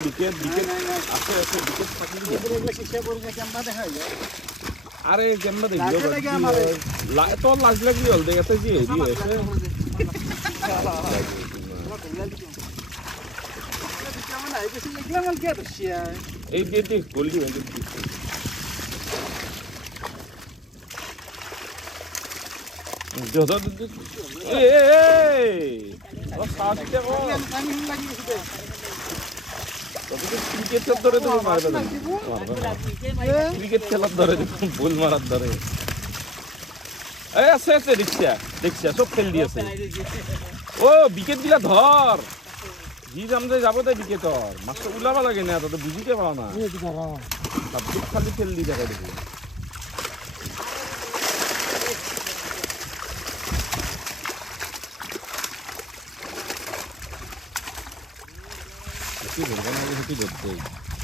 বিকেট আছে বিকেট থাকলে আরে কেমবা দেখি তোর লাজ লাগলি হল দেখাতে যে হেরি হয়েছে এই যে গোল্ডি ক্রিকেট ধরে তুমি মারবে না ক্রিকেট খেলার ধরে ভুল মারার ধরে আছে আছে দেখছিয়া সব খেল দিয়েছে ও উইকেট গিলা ধর জি জামতে যাবো তাই উইকেট ধর মাছটা উলাবা লাগে না তো বুঝিতে পারো না খালি খেল দি দেখা দেখি কি বলবো না